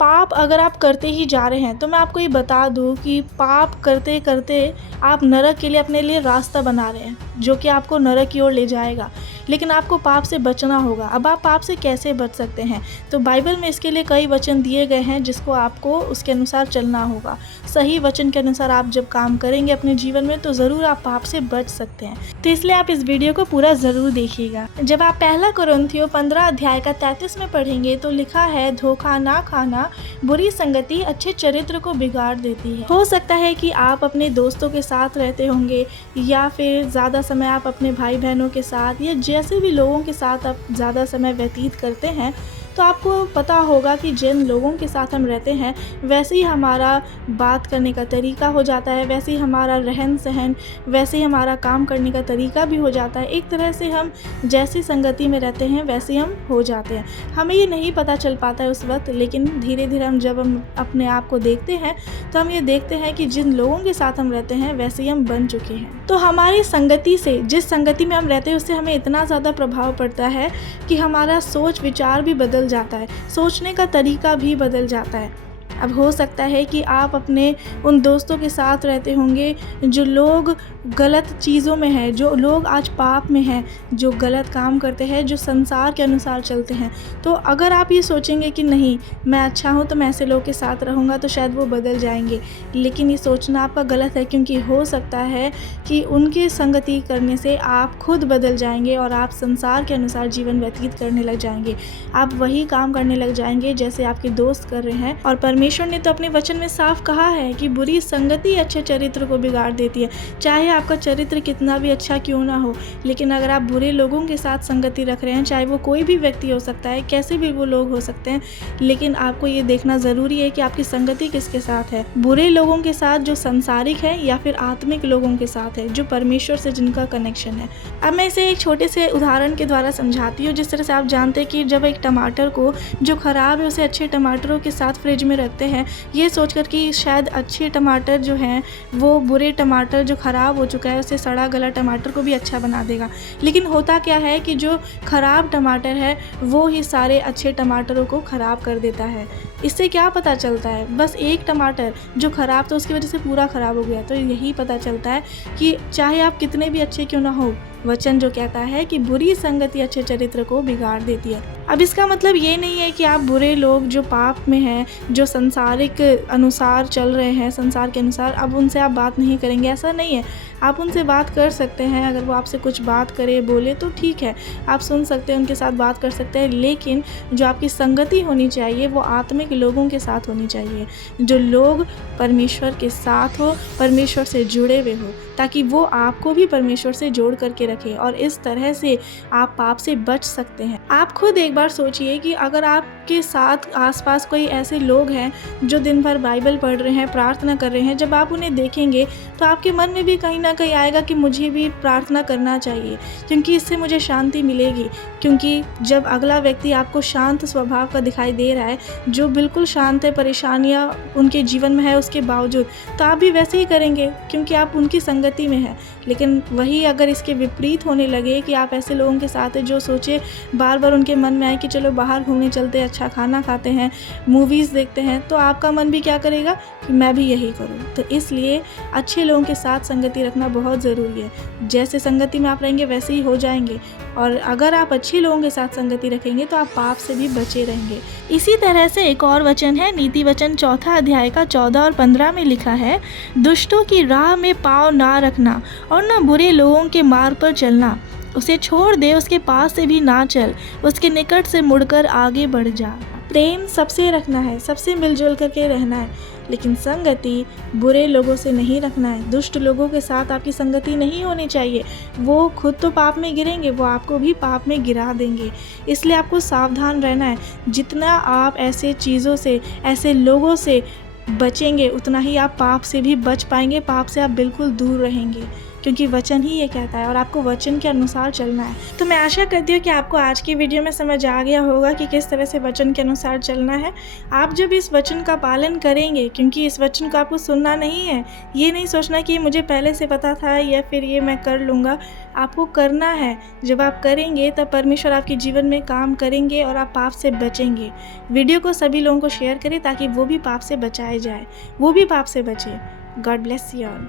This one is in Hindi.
पाप अगर आप करते ही जा रहे हैं तो मैं आपको ये बता दूं कि पाप करते करते आप नरक के लिए अपने लिए रास्ता बना रहे हैं, जो कि आपको नरक की ओर ले जाएगा। लेकिन आपको पाप से बचना होगा। अब आप पाप से कैसे बच सकते हैं? तो बाइबल में इसके लिए कई वचन दिए गए हैं जिसको आपको उसके अनुसार चलना होगा। सही वचन के अनुसार आप जब काम करेंगे अपने जीवन में तो ज़रूर आप पाप से बच सकते हैं। तो इसलिए आप इस वीडियो को पूरा ज़रूर देखिएगा। जब आप पहला कुरिन्थियों 15 अध्याय का 33 में पढ़ेंगे तो लिखा है, धोखा ना खाना, बुरी संगति अच्छे चरित्र को बिगाड़ देती है। हो सकता है कि आप अपने दोस्तों के साथ रहते होंगे या फिर ज़्यादा समय आप अपने भाई बहनों के साथ या जैसे भी लोगों के साथ आप ज़्यादा समय व्यतीत करते हैं, तो आपको पता होगा कि जिन लोगों के साथ हम रहते हैं वैसे ही हमारा बात करने का तरीका हो जाता है, वैसे ही हमारा रहन सहन, वैसे ही हमारा काम करने का तरीका भी हो जाता है। एक तरह से हम जैसी संगति में रहते हैं वैसे हम हो जाते हैं। हमें ये नहीं पता चल पाता है उस वक्त, लेकिन धीरे धीरे हम अपने आप को देखते हैं तो हम ये देखते हैं कि जिन लोगों के साथ हम रहते हैं वैसे ही हम बन चुके हैं। तो हमारी संगति से, जिस संगति में हम रहते हैं उससे हमें इतना ज़्यादा प्रभाव पड़ता है कि हमारा सोच विचार भी बदल जाता है, सोचने का तरीका भी बदल जाता है। अब हो सकता है कि आप अपने उन दोस्तों के साथ रहते होंगे जो लोग गलत चीज़ों में हैं, जो लोग आज पाप में हैं, जो गलत काम करते हैं, जो संसार के अनुसार चलते हैं। तो अगर आप ये सोचेंगे कि नहीं मैं अच्छा हूँ तो मैं ऐसे लोग के साथ रहूँगा तो शायद वो बदल जाएंगे, लेकिन ये सोचना आपका गलत है, क्योंकि हो सकता है कि उनकी संगति करने से आप खुद बदल जाएंगे और आप संसार के अनुसार जीवन व्यतीत करने लग जाएंगे। आप वही काम करने लग जाएंगे जैसे आपके दोस्त कर रहे हैं। और परमेश्वर ने तो अपने वचन में साफ कहा है कि बुरी संगति अच्छे चरित्र को बिगाड़ देती है। चाहे आपका चरित्र कितना भी अच्छा क्यों ना हो, लेकिन अगर आप बुरे लोगों के साथ संगति रख रहे हैं, चाहे वो कोई भी व्यक्ति हो सकता है, कैसे भी वो लोग हो सकते हैं, लेकिन आपको ये देखना ज़रूरी है कि आपकी संगति किसके साथ है। बुरे लोगों के साथ जो संसारिक है या फिर आत्मिक लोगों के साथ है, जो परमेश्वर से जिनका कनेक्शन है। अब मैं इसे एक छोटे से उदाहरण के द्वारा समझाती हूँ। जिस तरह से आप जानते हैं कि जब एक टमाटर को जो ख़राब है उसे अच्छे टमाटरों के साथ फ्रिज में रखते हैं, ये सोचकर कि शायद अच्छे टमाटर जो हैं वो बुरे टमाटर जो ख़राब हो चुका है उसे सड़ा गला टमाटर को भी अच्छा बना देगा। लेकिन होता क्या है कि जो ख़राब टमाटर है वो ही सारे अच्छे टमाटरों को ख़राब कर देता है। इससे क्या पता चलता है? बस एक टमाटर जो ख़राब तो उसकी वजह से पूरा ख़राब हो गया। तो यही पता चलता है कि चाहे आप कितने भी अच्छे क्यों ना हो, वचन जो कहता है कि बुरी संगति अच्छे चरित्र को बिगाड़ देती है। अब इसका मतलब ये नहीं है कि आप बुरे लोग जो पाप में हैं, जो संसारिक अनुसार चल रहे हैं, संसार के अनुसार, अब उनसे आप बात नहीं करेंगे, ऐसा नहीं है। आप उनसे बात कर सकते हैं। अगर वो आपसे कुछ बात करे बोले तो ठीक है, आप सुन सकते हैं, उनके साथ बात कर सकते हैं, लेकिन जो आपकी संगति होनी चाहिए वो आत्मिक लोगों के साथ होनी चाहिए, जो लोग परमेश्वर के साथ हो, परमेश्वर से जुड़े हुए हो, ताकि वो आपको भी परमेश्वर से जोड़ करके रखे और इस तरह से आप पाप से बच सकते हैं। आप खुद एक बार सोचिए कि अगर आपके साथ आसपास कोई ऐसे लोग हैं जो दिन भर बाइबल पढ़ रहे हैं, प्रार्थना कर रहे हैं, जब आप उन्हें देखेंगे तो आपके मन में भी कहीं ना कहीं आएगा कि मुझे भी प्रार्थना करना चाहिए, क्योंकि इससे मुझे शांति मिलेगी। क्योंकि जब अगला व्यक्ति आपको शांत स्वभाव का दिखाई दे रहा है, जो बिल्कुल शांत है, परेशानियाँ उनके जीवन में है उसके बावजूद, तो आप भी वैसे ही करेंगे क्योंकि आप उनकी संगति में हैं। लेकिन वही अगर इसके विपरीत होने लगे कि आप ऐसे लोगों के साथ हैं जो सोचे, बार बार उनके मन में आए कि चलो बाहर घूमने चलते हैं, अच्छा खाना खाते हैं, मूवीज़ देखते हैं, तो आपका मन भी क्या करेगा कि मैं भी यही करूं। तो इसलिए अच्छे लोगों के साथ संगति रखना बहुत ज़रूरी है। जैसे संगति में आप रहेंगे वैसे ही हो जाएंगे, और अगर आप अच्छे लोगों के साथ संगति रखेंगे तो आप पाप से भी बचे रहेंगे। इसी तरह से एक और वचन है, नीति वचन 4 अध्याय का 14 और 15 में लिखा है, दुष्टों की राह में पाँव ना रखना और न बुरे लोगों के मार्ग पर चलना। उसे छोड़ दे, उसके पास से भी ना चल, उसके निकट से मुड़कर आगे बढ़ जा। प्रेम सबसे रखना है, सबसे मिलजुल करके रहना है, लेकिन संगति बुरे लोगों से नहीं रखना है। दुष्ट लोगों के साथ आपकी संगति नहीं होनी चाहिए। वो खुद तो पाप में गिरेंगे, वो आपको भी पाप में गिरा देंगे। इसलिए आपको सावधान रहना है। जितना आप ऐसे चीज़ों से, ऐसे लोगों से बचेंगे, उतना ही आप पाप से भी बच पाएंगे, पाप से आप बिल्कुल दूर रहेंगे। क्योंकि वचन ही ये कहता है और आपको वचन के अनुसार चलना है। तो मैं आशा करती हूँ कि आपको आज की वीडियो में समझ आ गया होगा कि किस तरह से वचन के अनुसार चलना है। आप जब इस वचन का पालन करेंगे, क्योंकि इस वचन को आपको सुनना नहीं है, ये नहीं सोचना कि मुझे पहले से पता था या फिर ये मैं कर लूँगा, आपको करना है। जब आप करेंगे तब परमेश्वर आपके जीवन में काम करेंगे और आप पाप से बचेंगे। वीडियो को सभी लोगों को शेयर करें ताकि वो भी पाप से बचाए जाए, वो भी पाप से बचे। God bless you all.